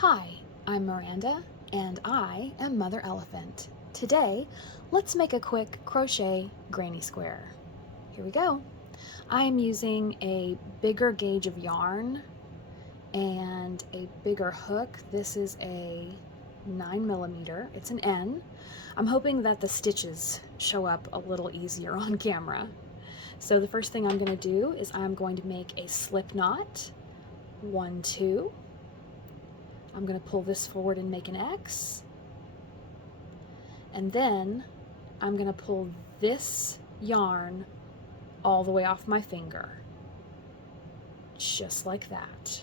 Hi, I'm Miranda, and I am Mother Elephant. Today, let's make a quick crochet granny square. Here we go. I am using a bigger gauge of yarn and a bigger hook. This is a 9mm. It's an N. I'm hoping that the stitches show up a little easier on camera. So the first thing I'm going to do is I'm going to make a slip knot. 1, 2. I'm going to pull this forward and make an X. And then I'm going to pull this yarn all the way off my finger. Just like that.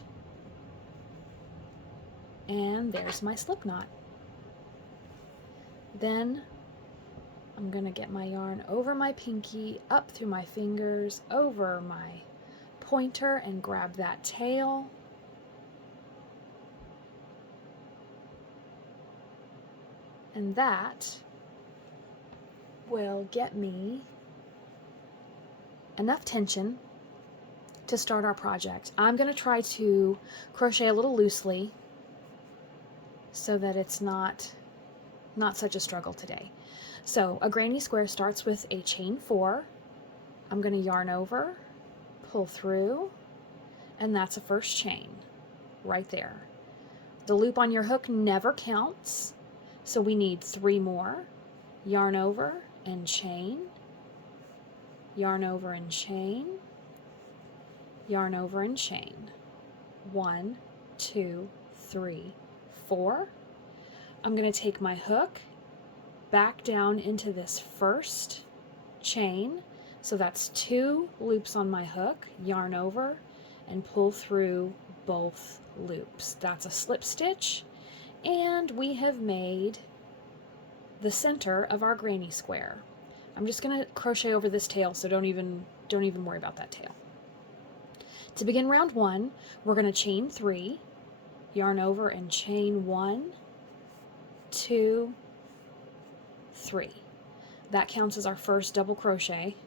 And there's my slip knot. Then I'm going to get my yarn over my pinky, up through my fingers, over my pointer, and grab that tail. And that will get me enough tension to start our project. I'm going to try to crochet a little loosely so that it's not such a struggle today. So a granny square starts with a chain 4. I'm going to yarn over, pull through, and that's a first chain right there. The loop on your hook never counts, so we need 3 more. Yarn over and chain, yarn over and chain, yarn over and chain. 1, 2, 3, 4. I'm going to take my hook back down into this first chain, so that's 2 loops on my hook, yarn over and pull through both loops. That's a slip stitch, and we have made the center of our granny square. I'm just going to crochet over this tail, so don't even worry about that tail. To begin round 1, we're going to chain 3, yarn over and chain 1, 2, 3. That counts as our first double crochet.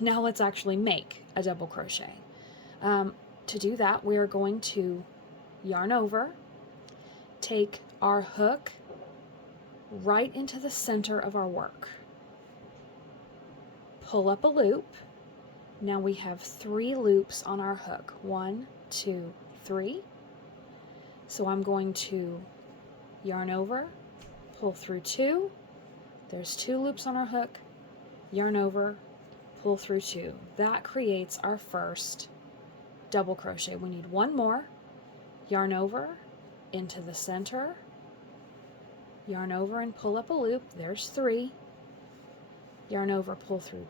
Now let's actually make a double crochet. To do that, we are going to yarn over, take our hook right into the center of our work, pull up a loop. Now we have 3 loops on our hook. 1, 2, 3. So I'm going to yarn over, pull through 2. There's 2 loops on our hook, yarn over, pull through 2. That creates our first double crochet. We need 1 more. Yarn over into the center, yarn over and pull up a loop. There's 3. Yarn over, pull through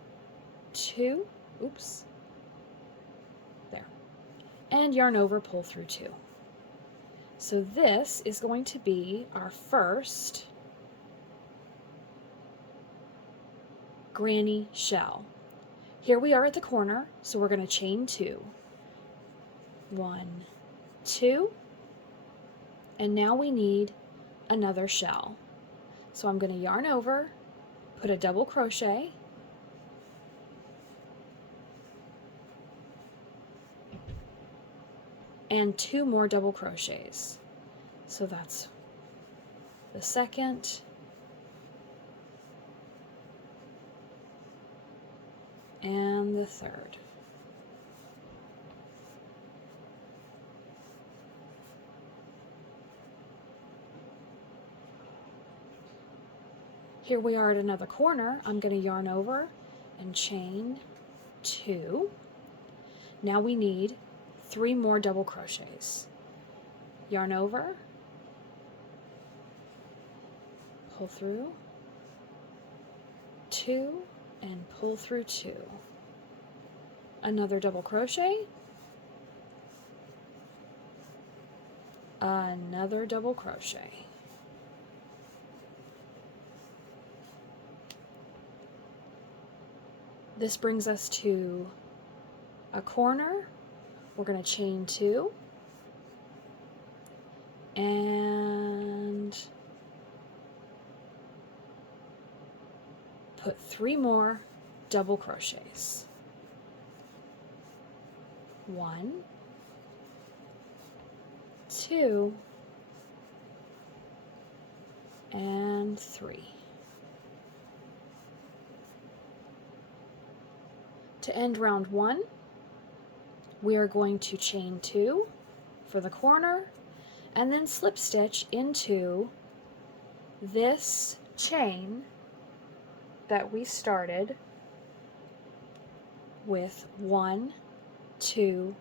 2. Oops. There. And yarn over, pull through 2. So this is going to be our first granny shell. Here we are at the corner, so we're going to chain 2. 1, 2, and now we need another shell. So I'm going to yarn over, put a double crochet, and 2 more double crochets. So that's the second and the third. Here we are at another corner. I'm going to yarn over and chain 2. Now we need 3 more double crochets. Yarn over, pull through 2, and pull through 2. Another double crochet, another double crochet. This brings us to a corner. We're going to chain 2 and put 3 more double crochets. 1, 2, and 3. To end round 1, we are going to chain 2 for the corner and then slip stitch into this chain that we started with 1, 2,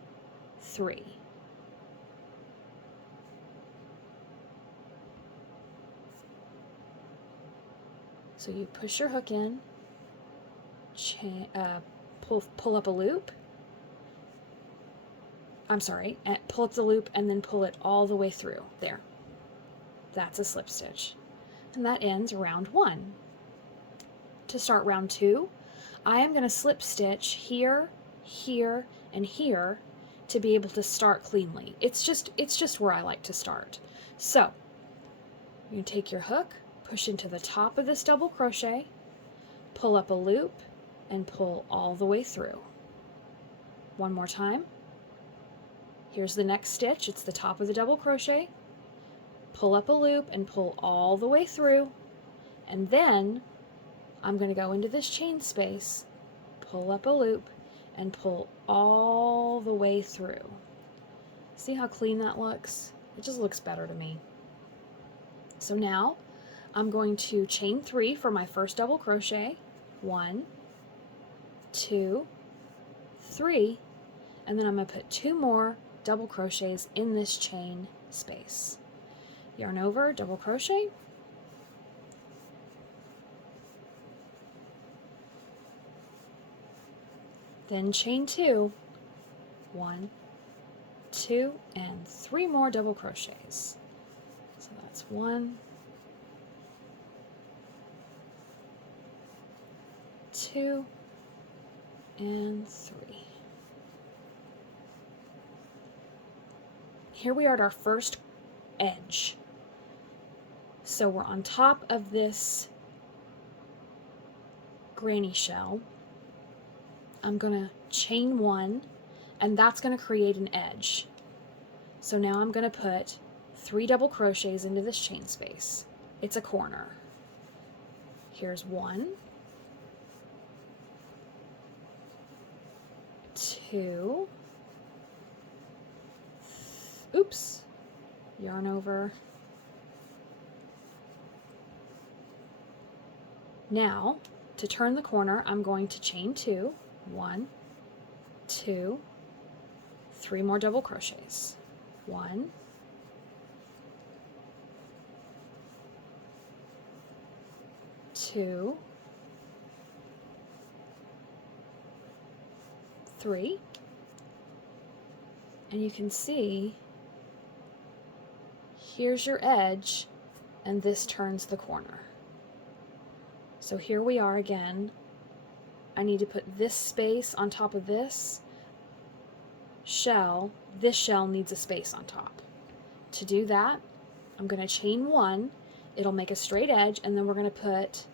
3. So you push your hook in, pull up a loop. I'm sorry, pull up the loop and then pull it all the way through. There. That's a slip stitch. And that ends round 1. To start round 2, I am going to slip stitch here, here, and here to be able to start cleanly. It's just where I like to start. So, you take your hook, push into the top of this double crochet, pull up a loop, and pull all the way through. One more time. Here's the next stitch. It's the top of the double crochet. Pull up a loop and pull all the way through. And then I'm going to go into this chain space, pull up a loop, and pull all the way through. See how clean that looks? It just looks better to me. So now I'm going to chain 3 for my first double crochet. 1, 2, 3, and then I'm going to put 2 more double crochets in this chain space. Yarn over, double crochet, then chain 2, 1, 2, and 3 more double crochets. So that's 1, 2, and 3. Here we are at our first edge. So we're on top of this granny shell. I'm going to chain 1, and that's going to create an edge. So now I'm going to put 3 double crochets into this chain space. It's a corner. Here's 1, 2, oops, yarn over. Now, to turn the corner, I'm going to chain 2, 1, 2, 3 more double crochets. 1, 2, 3, and you can see here's your edge, and this turns the corner. So here we are again. I need to put this space on top of this shell. This shell needs a space on top. To do that, I'm going to chain 1. It'll make a straight edge, and then we're going to put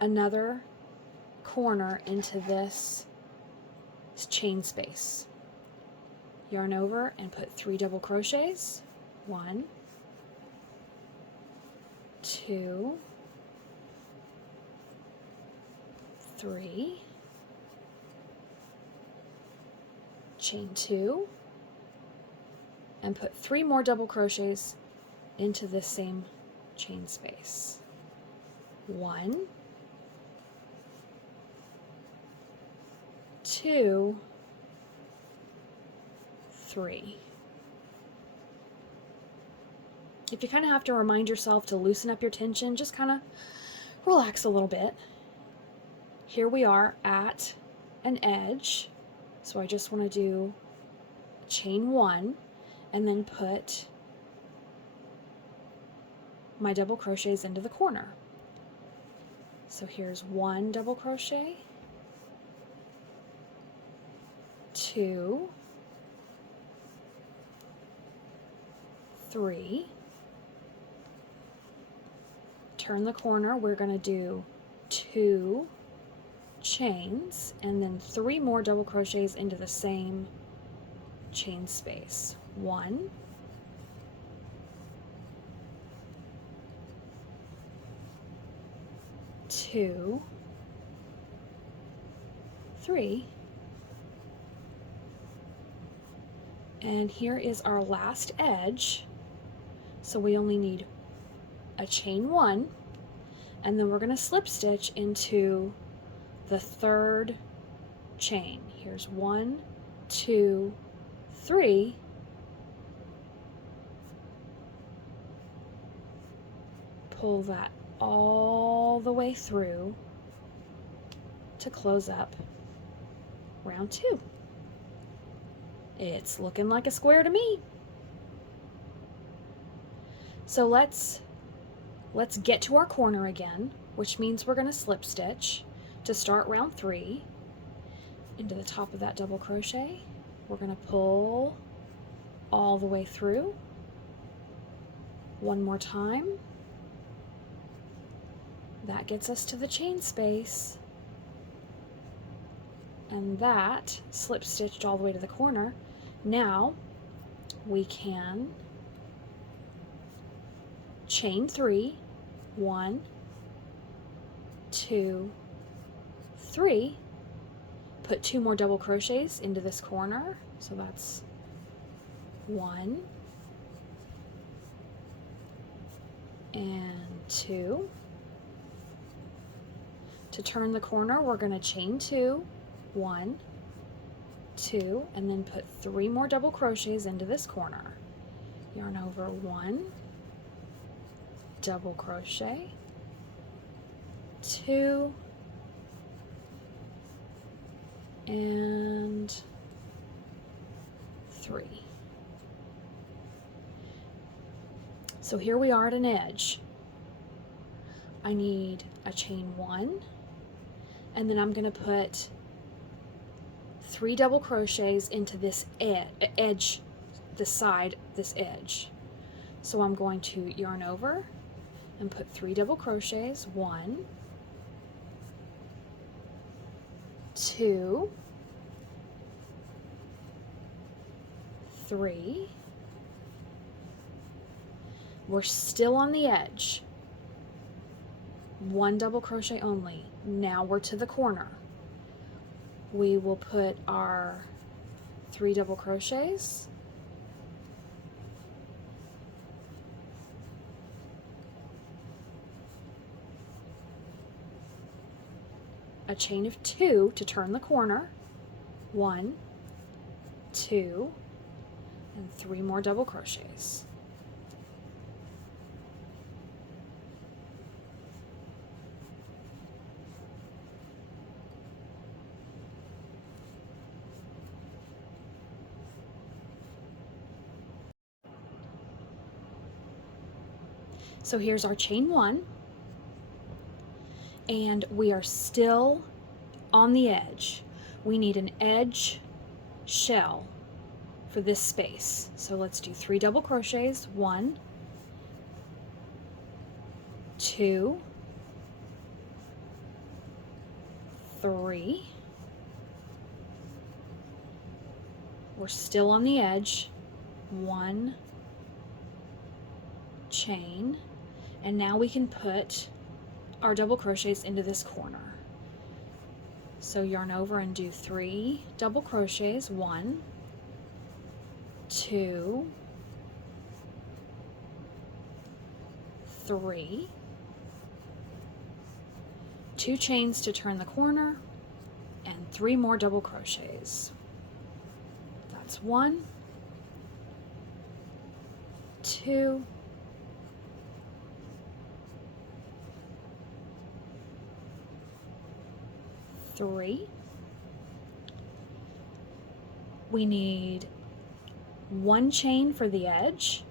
another corner into this chain space. Yarn over and put 3 double crochets. 1, 2, 3, chain 2, and put 3 more double crochets into this same chain space. 1, 2, 3. If you kind of have to remind yourself to loosen up your tension, just kind of relax a little bit. Here we are at an edge, so I just want to do chain 1 and then put my double crochets into the corner. So here's 1 double crochet, 2, 3, turn the corner, we're going to do 2 chains and then 3 more double crochets into the same chain space. 1, 2, 3, and here is our last edge. So we only need a chain 1, and then we're going to slip stitch into the third chain. Here's 1, 2, 3, pull that all the way through to close up round 2. It's looking like a square to me. So let's get to our corner again, which means we're going to slip stitch to start round 3 into the top of that double crochet. We're going to pull all the way through. One more time. That gets us to the chain space. And that slip stitched all the way to the corner. Now we can chain 3, 1, 2, 3, put 2 more double crochets into this corner, so that's 1 and 2. To turn the corner, we're going to chain 2, 1, 2, and then put 3 more double crochets into this corner. Yarn over 1, double crochet, 2, and 3. So here we are at an edge. I need a chain 1, and then I'm going to put 3 double crochets into this edge, the side, this edge. So I'm going to yarn over and put 3 double crochets, 1, 2, 3. We're still on the edge. 1 double crochet only. Now we're to the corner. We will put our 3 double crochets, a chain of 2 to turn the corner, 1, 2, and 3 more double crochets. So here's our chain 1, and we are still on the edge. We need an edge shell for this space. So let's do 3 double crochets, 1, 2, 3. We're still on the edge. 1 chain, and now we can put our double crochets into this corner. So yarn over and do 3 double crochets, 1, 2, 3, 2 chains to turn the corner, and 3 more double crochets. That's 1, 2, 3. We need 1 chain for the edge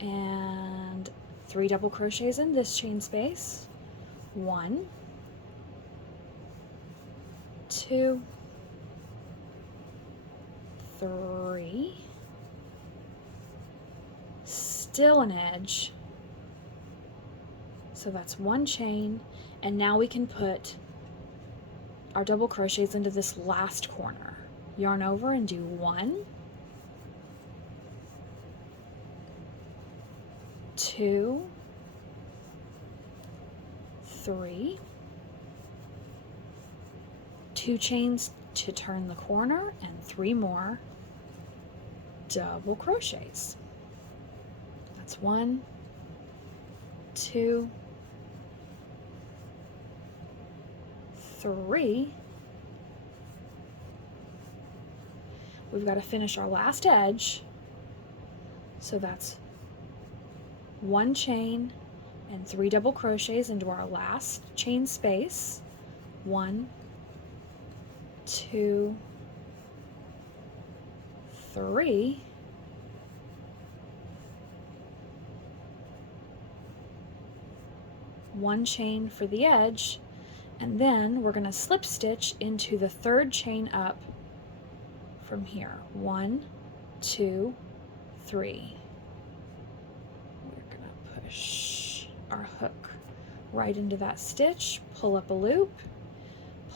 and 3 double crochets in this chain space. 1, 2, 3. Still an edge. So that's 1 chain, and now we can put our double crochets into this last corner. Yarn over and do 1, 2, 3, 2 chains to turn the corner, and 3 more double crochets. That's 1, 2, 3. We've got to finish our last edge, so that's 1 chain and 3 double crochets into our last chain space. 1, 2, 3. One chain for the edge, and then we're going to slip stitch into the 3rd chain up from here. 1, 2, 3. We're going to push our hook right into that stitch, pull up a loop,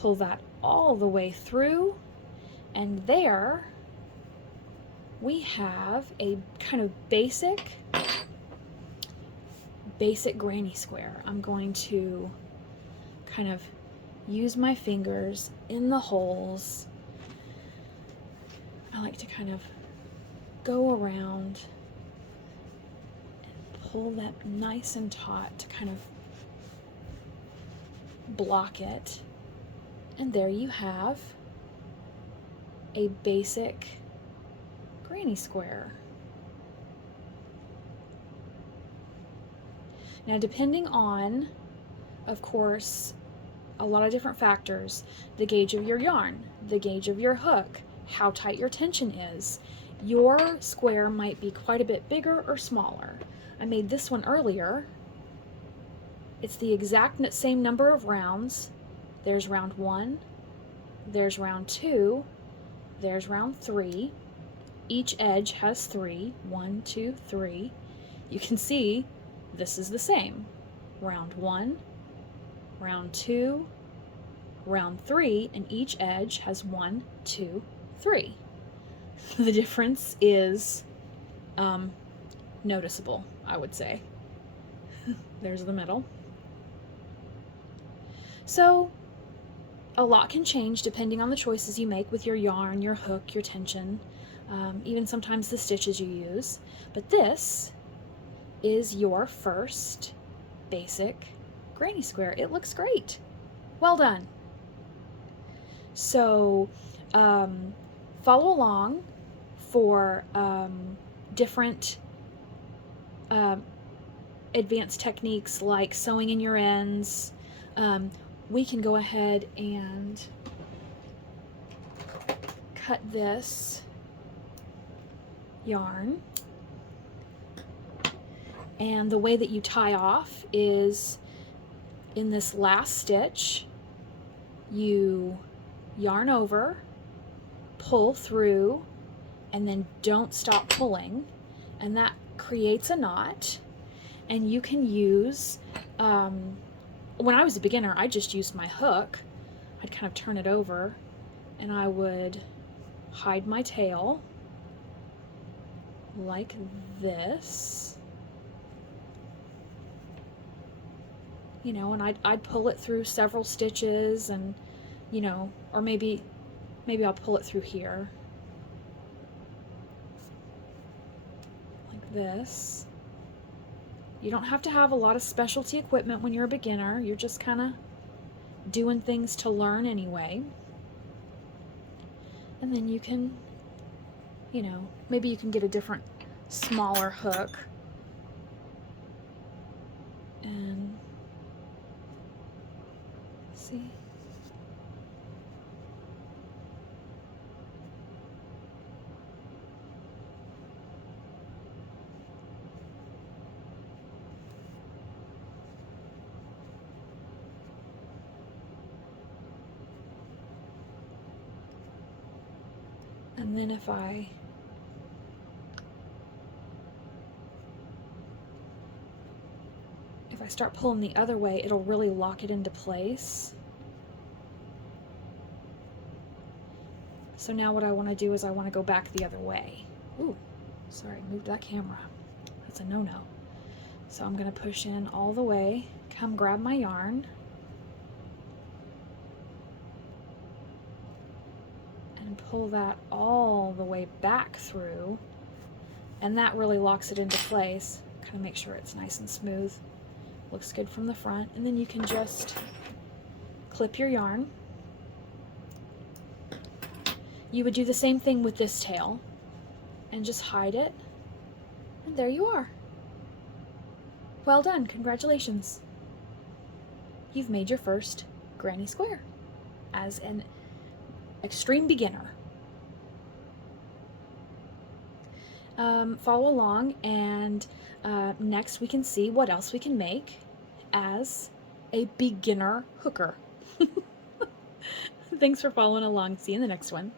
pull that all the way through, and there we have a kind of basic granny square. I'm going to kind of use my fingers in the holes. I like to kind of go around and pull that nice and taut to kind of block it. And there you have a basic granny square. Now, depending on, of course, a lot of different factors, the gauge of your yarn, the gauge of your hook, how tight your tension is, your square might be quite a bit bigger or smaller. I made this one earlier. It's the exact same number of rounds. There's round 1, there's round 2, there's round 3. Each edge has 3. 1, 2, 3. You can see this is the same. Round 1, round 2, round 3, and each edge has 1, 2, 3. The difference is noticeable, I would say. There's the middle. So a lot can change depending on the choices you make with your yarn, your hook, your tension, even sometimes the stitches you use. But this is your first basic granny square. It looks great. Well done. So follow along for different advanced techniques like sewing in your ends. We can go ahead and cut this yarn. And the way that you tie off is in this last stitch, you yarn over, pull through, and then don't stop pulling, and that creates a knot. And you can use, when I was a beginner, I just used my hook. I'd kind of turn it over, and I would hide my tail like this. You know, and I'd pull it through several stitches, and, you know, or maybe I'll pull it through here. Like this. You don't have to have a lot of specialty equipment when you're a beginner. You're just kind of doing things to learn anyway. And then you can, you know, maybe you can get a different, smaller hook. And see. And then if I start pulling the other way, it'll really lock it into place. So now what I want to do is I want to go back the other way. Ooh, sorry, moved that camera. That's a no-no. So I'm going to push in all the way, come grab my yarn, pull that all the way back through, and that really locks it into place. Kind of make sure it's nice and smooth. Looks good from the front, and then you can just clip your yarn. You would do the same thing with this tail and just hide it, and there you are. Well done, congratulations. You've made your first granny square as an extreme beginner. Follow along, and next we can see what else we can make as a beginner hooker. Thanks for following along. See you in the next one.